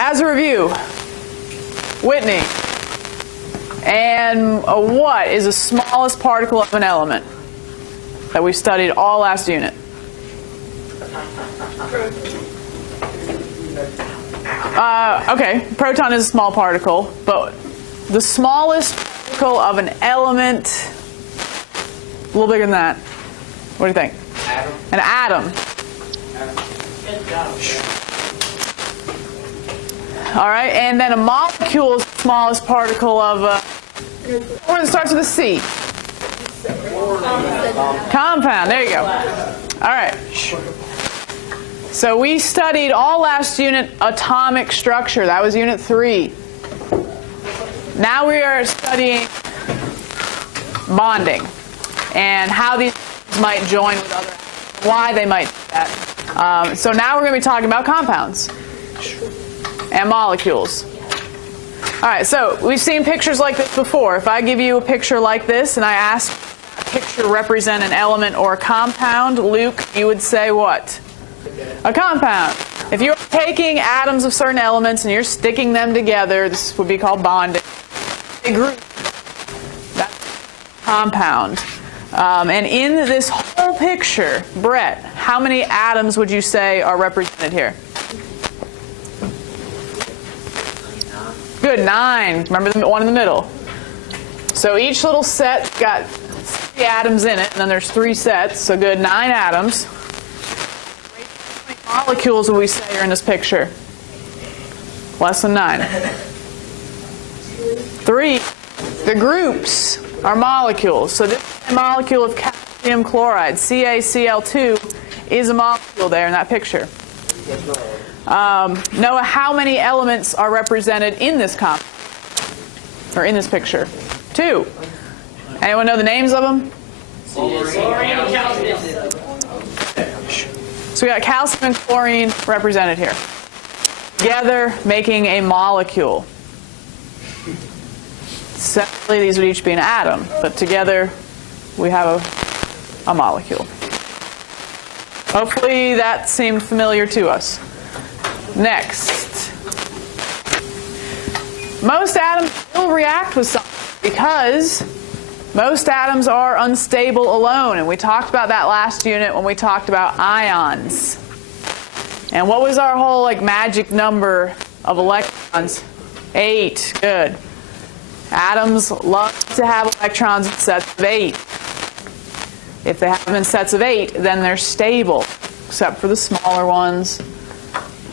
as a review, Whitney, and what is the smallest particle of an element that we studied all last unit? Okay, proton is a small particle, but the smallest particle of an element, a little bigger than that. What do you think? Atom. An atom. All right, and then a molecule is the smallest particle of a, or it starts with a C. Compound, there you go. All right. So we studied all last unit atomic structure. That was unit 3. Now we are studying bonding and how these might join with other, why they might do that. So now we're going to be talking about compounds and molecules. All right, so we've seen pictures like this before. If I give you a picture like this and I ask a picture represent an element or a compound, Luke, you would say what? A compound. If you're taking atoms of certain elements and you're sticking them together, this would be called bonding. A group. That's a compound. And in this whole picture, Brett, how many atoms would you say are represented here? Good, 9. Remember the one in the middle. So each little set's got 3 atoms in it, and then there's 3 sets. So good, 9 atoms. How many molecules would we say are in this picture? Less than 9. 3. The groups are molecules. So this molecule of calcium chloride, CaCl2, is a molecule there in that picture. Noah, how many elements are represented in this compound? Or in this picture? 2. Anyone know the names of them? So we got calcium and chlorine represented here. Together making a molecule. Separately, these would each be an atom, but together we have a molecule. Hopefully that seemed familiar to us. Next. Most atoms will react with something because most atoms are unstable alone, and we talked about that last unit when we talked about ions. And what was our whole magic number of electrons? 8. Good. Atoms love to have electrons in sets of 8. If they have them in sets of 8, then they're stable, except for the smaller ones,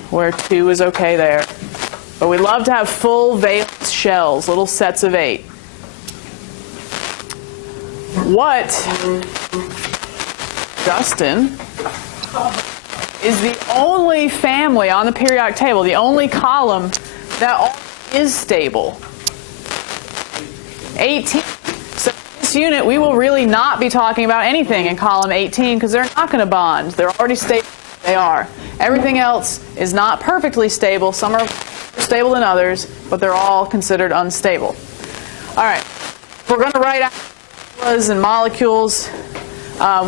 where 2 is okay there. But we love to have full valence shells, little sets of 8. What, Justin, is the only family on the periodic table, the only column that is stable? 18. So in this unit, we will really not be talking about anything in column 18 because they're not going to bond. They're already stable. They are. Everything else is not perfectly stable. Some are more stable than others, but they're all considered unstable. All right. If we're going to write out formulas and molecules,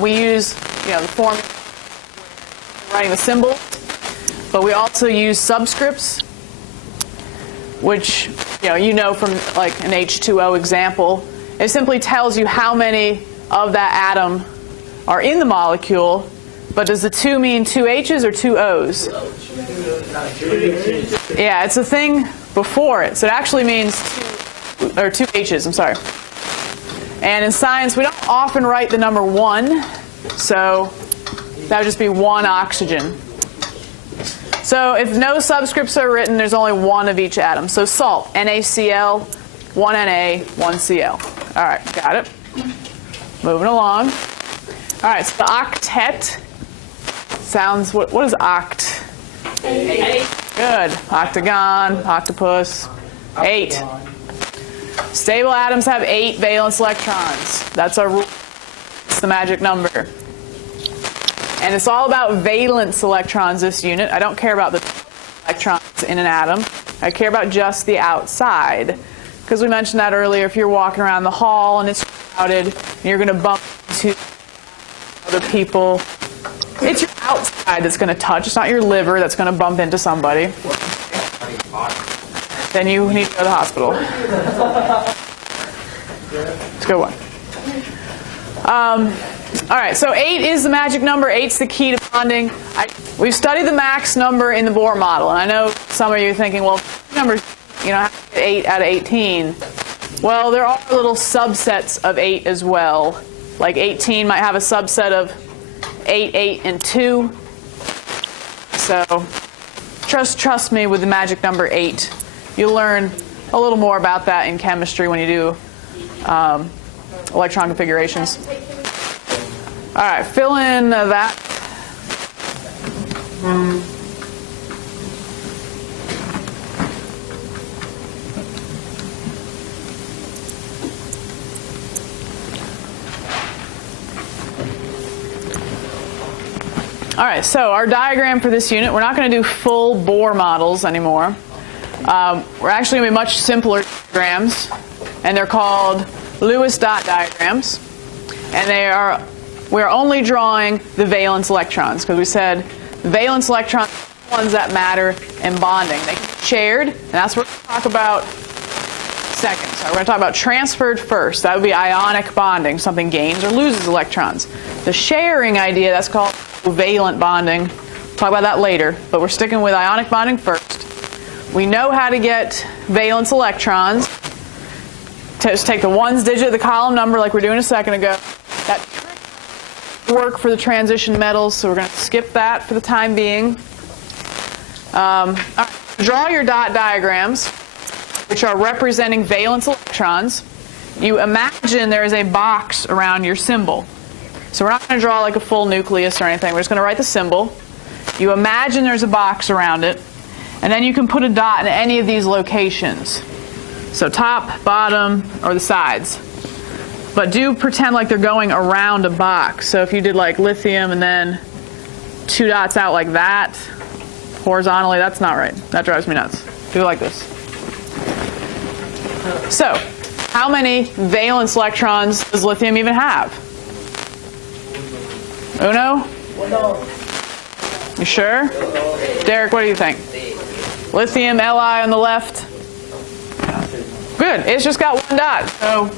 we use the formula for writing the symbol, but we also use subscripts, which you know from like an H2O example. It simply tells you how many of that atom are in the molecule. But does the 2 mean 2 H's or 2 O's? Yeah, it's a thing before it. So it actually means 2 H's, I'm sorry. And in science, we don't often write the number 1. So that would just be 1 oxygen. So if no subscripts are written, there's only 1 of each atom. So salt, NaCl, 1 Na, 1 Cl. All right, got it. Moving along. All right, so the octet sounds, what is oct? 8. Good. Octagon, octopus. 8. Stable atoms have 8 valence electrons. That's our rule. It's the magic number. And it's all about valence electrons, this unit. I don't care about the electrons in an atom. I care about just the outside. Because we mentioned that earlier, if you're walking around the hall and it's crowded, and you're going to bump into other people, it's your outside that's going to touch. It's not your liver that's going to bump into somebody. then you need to go to the hospital. It's a good one. All right, so 8 is the magic number. 8's the key to bonding. We've studied the max number in the Bohr model, and I know some of you are thinking, well, numbers, how to get 8 out of 18? Well, there are little subsets of 8 as well. Like 18 might have a subset of 8, 8, and 2. So trust me with the magic number 8. You'll learn a little more about that in chemistry when you do electron configurations. All right, fill in that. All right, so our diagram for this unit, we're not going to do full Bohr models anymore. We're actually going to be much simpler diagrams, and they're called Lewis dot diagrams. And we're only drawing the valence electrons, because we said the valence electrons are the ones that matter in bonding. They can be shared, and that's what we're going to talk about second. So we're going to talk about transferred first. That would be ionic bonding. Something gains or loses electrons. The sharing idea, that's called covalent bonding. We'll talk about that later, but we're sticking with ionic bonding first. We know how to get valence electrons. Just take the ones digit of the column number like we were doing a second ago. That work for the transition metals, so we're going to skip that for the time being. All right. Draw your dot diagrams, which are representing valence electrons. You imagine there is a box around your symbol. So we're not going to draw like a full nucleus or anything. We're just going to write the symbol. You imagine there's a box around it, and then you can put a dot in any of these locations. So top, bottom, or the sides. But do pretend like they're going around a box. So if you did like lithium and then 2 dots out like that, horizontally, that's not right. That drives me nuts. Do it like this. So, how many valence electrons does lithium even have? Uno? You sure? Derek, what do you think? Lithium, Li on the left. Good. It's just got 1 dot. So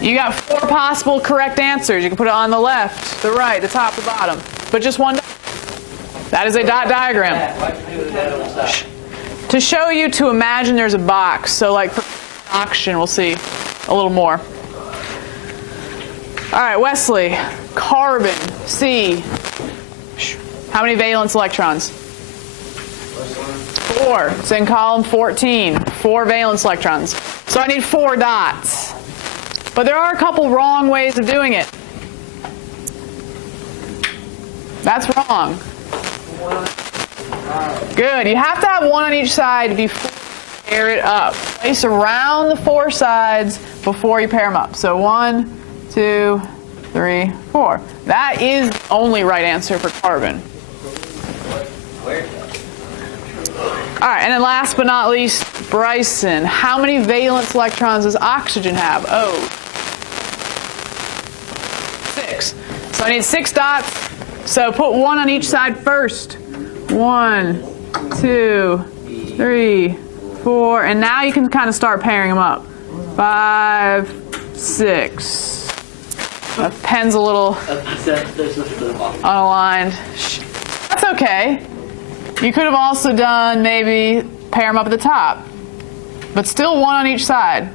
you got 4 possible correct answers. You can put it on the left, the right, the top, the bottom. But just 1 dot. That is a dot diagram. To show you to imagine there's a box. So like for oxygen, we'll see a little more. All right, Wesley. Carbon, C. How many valence electrons? 4. It's in column 14. 4 valence electrons. So I need 4 dots. But there are a couple wrong ways of doing it. That's wrong. Good. You have to have 1 on each side before you pair it up. Place around the 4 sides before you pair them up. So 1, 2, 3, 4. That is the only right answer for carbon. All right, and then last but not least, Bryson. How many valence electrons does oxygen have? Oh, 6. So I need 6 dots. So put 1 on each side first. 1, 2, 3, 4. And now you can kind of start pairing them up. 5, 6. My pen's a little unaligned. That's okay. You could have also done maybe pair them up at the top. But still 1 on each side.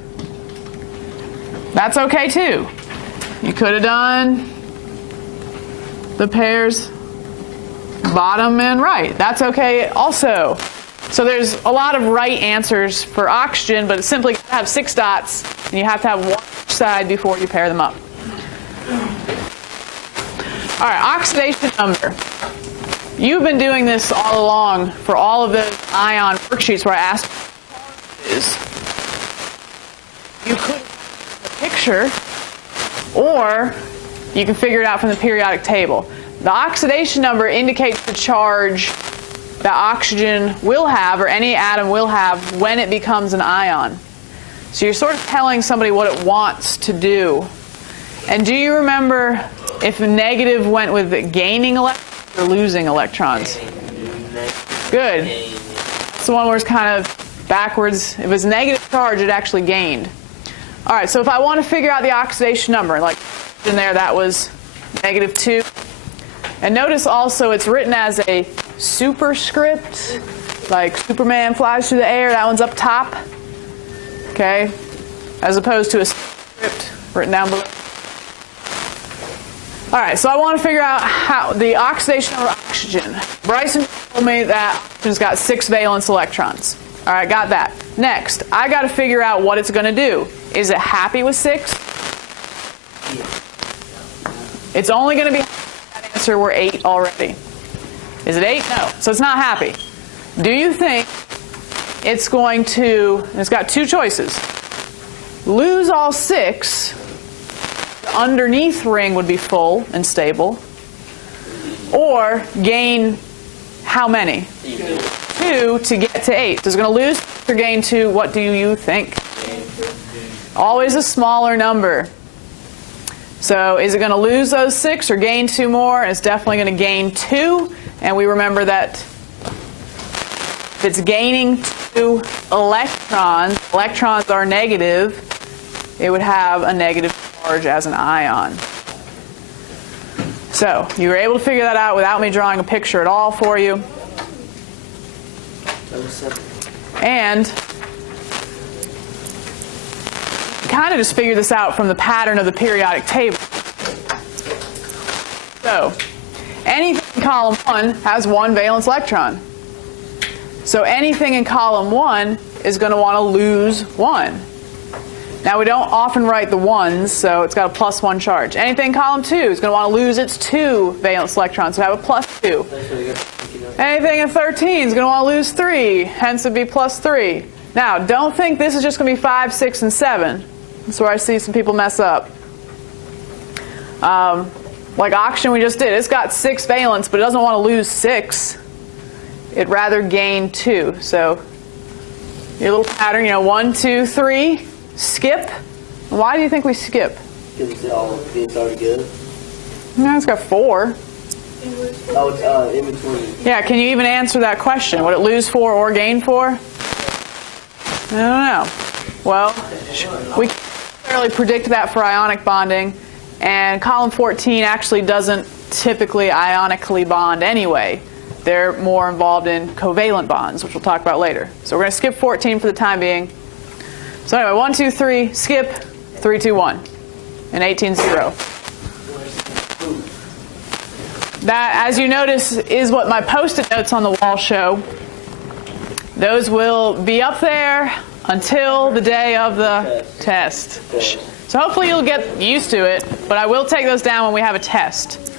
That's okay too. You could have done the pairs bottom and right. That's okay also. So there's a lot of right answers for oxygen, but it's simply to have 6 dots, and you have to have 1 on each side before you pair them up. All right, oxidation number. You've been doing this all along for all of the ion worksheets where I asked is. You could have a picture, or you can figure it out from the periodic table. The oxidation number indicates the charge that oxygen will have, or any atom will have, when it becomes an ion. So you're sort of telling somebody what it wants to do. And do you remember if negative went with gaining electrons or losing electrons? Good. It's the one where it's kind of backwards. If it was negative charge, it actually gained. All right, so if I want to figure out the oxidation number, like in there, that was -2. And notice also it's written as a superscript, like Superman flies through the air, that one's up top, okay, as opposed to a script written down below. All right, so I want to figure out how the oxidation number of oxygen. Bryson told me that oxygen's got 6 valence electrons. All right, got that. Next, I got to figure out what it's going to do. Is it happy with 6? It's only going to be that answer. We're 8 already. Is it 8? No. So it's not happy. Do you think it's going to, it's got 2 choices. Lose all 6, the underneath ring would be full and stable, or gain how many? 2 to get to 8. So it's going to lose or gain 2. What do you think? Always a smaller number. So is it going to lose those 6 or gain 2 more? It's definitely going to gain 2. And we remember that if it's gaining 2 electrons, electrons are negative, it would have a negative charge as an ion. So you were able to figure that out without me drawing a picture at all for you. And kind of just figure this out from the pattern of the periodic table. So anything in column 1 has 1 valence electron. So anything in column 1 is going to want to lose 1. Now we don't often write the 1s, so it's got a +1 charge. Anything in column 2 is going to want to lose its 2 valence electrons, so have a +2. Anything in 13 is going to want to lose 3, hence it'd be +3. Now don't think this is just going to be 5, 6, and 7. That's where I see some people mess up. Like oxygen we just did, it's got 6 valence, but it doesn't want to lose 6. It'd rather gain 2. So your little pattern, 1, 2, 3, skip. Why do you think we skip? Because it's already good. No, it's got 4. Oh, it's in between. Yeah, can you even answer that question? Would it lose 4 or gain 4? I don't know. Well, we can't necessarily predict that for ionic bonding, and column 14 actually doesn't typically ionically bond anyway. They're more involved in covalent bonds, which we'll talk about later. So we're going to skip 14 for the time being. So anyway, 1, 2, 3, skip, 3, 2, 1, and 18, 0. That, as you notice, is what my Post-it notes on the wall show. Those will be up there until the day of the test. So hopefully you'll get used to it, but I will take those down when we have a test.